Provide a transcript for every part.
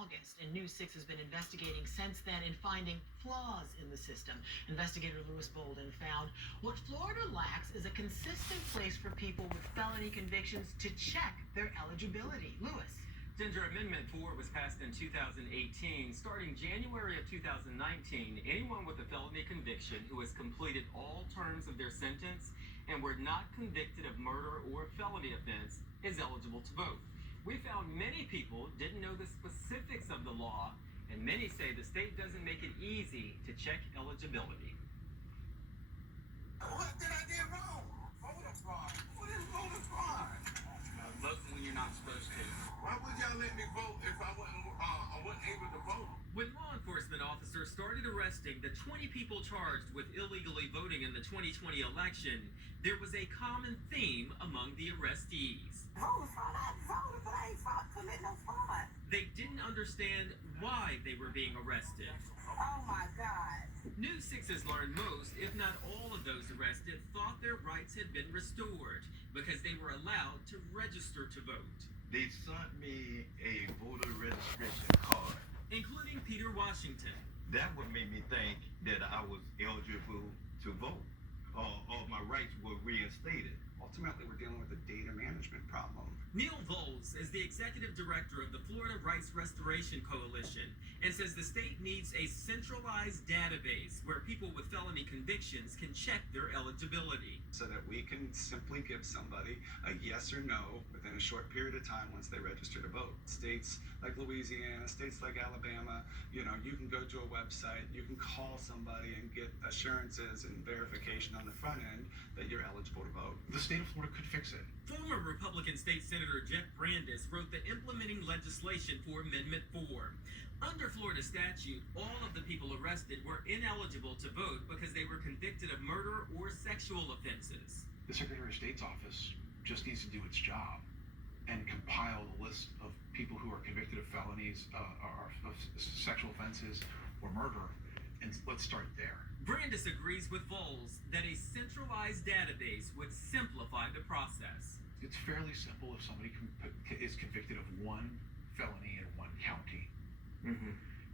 August, and News 6 has been investigating since then and finding flaws in the system. Investigator Lewis Bolden found what Florida lacks is a consistent place for people with felony convictions to check their eligibility. Lewis. Ginger, Amendment 4 was passed in 2018. Starting January of 2019, anyone with a felony conviction who has completed all terms of their sentence and were not convicted of murder or felony offense is eligible to vote. We found many people didn't know the specifics of the law, and many say the state doesn't make it easy to check eligibility. What did I do wrong? Voter fraud. What is voter fraud? Voting when you're not supposed to. Why would y'all let me vote if I wasn't able to vote? When law enforcement officers started arresting the 20 people charged with illegally voting in the 2020 election, there was a common theme among the arrestees. Vote fraud. I voted, but I ain't committing no fraud. They didn't understand why they were being arrested. Oh my God. News 6 has learned most, if not all of those arrested, thought their rights had been restored because they were allowed to register to vote. They sent me a voter registration card, Including Peter Washington. that would make me think that I was eligible to vote. All my rights were reinstated. Ultimately, we're dealing with a data management problem. Neil Voles is the executive director of the Florida Rights Restoration Coalition and says the state needs a centralized database where people with felony convictions can check their eligibility. So that we can simply give somebody a yes or no within a short period of time once they register to vote. States like Louisiana, states like Alabama, you can go to a website, you can call somebody and get assurances and verification on the front end that you're eligible to vote. The state of Florida could fix it. Former Republican State Senator Jeff Brandes wrote the implementing legislation for Amendment 4. Under Florida statute, all of the people arrested were ineligible to vote because they were convicted of murder or sexual offenses. The Secretary of State's office just needs to do its job and compile the list of people who are convicted of felonies, or of sexual offenses or murder, and let's start there. Brandes agrees with Voles that a centralized database would simplify the process. It's fairly simple if somebody is convicted of one felony in one county.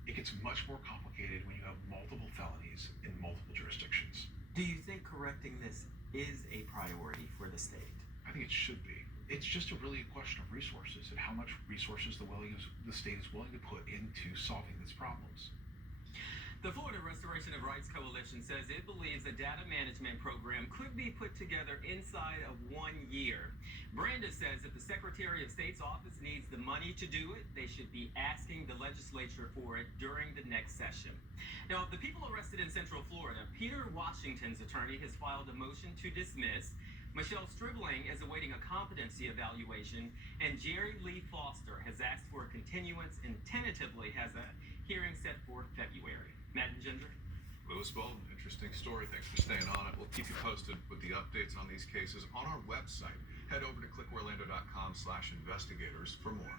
It gets much more complicated when you have multiple felonies in multiple jurisdictions. Do you think correcting this is a priority for the state? I think it should be. It's just really a question of resources and how much resources the state is willing to put into solving these problems. The Florida Restoration of Rights Coalition says it believes a data management program could be put together inside of 1 year. Brandes says if the Secretary of State's office needs the money to do it, they should be asking the legislature for it during the next session. Now, of the people arrested in Central Florida, Peter Washington's attorney has filed a motion to dismiss. Michelle Stribling is awaiting a competency evaluation, and Jerry Lee Foster has asked for a continuance and tentatively has a hearing set for February. Matt and Ginger. Lewis Bolden, interesting story. Thanks for staying on it. We'll keep you posted with the updates on these cases on our website. Head over to clickorlando.com/investigators for more.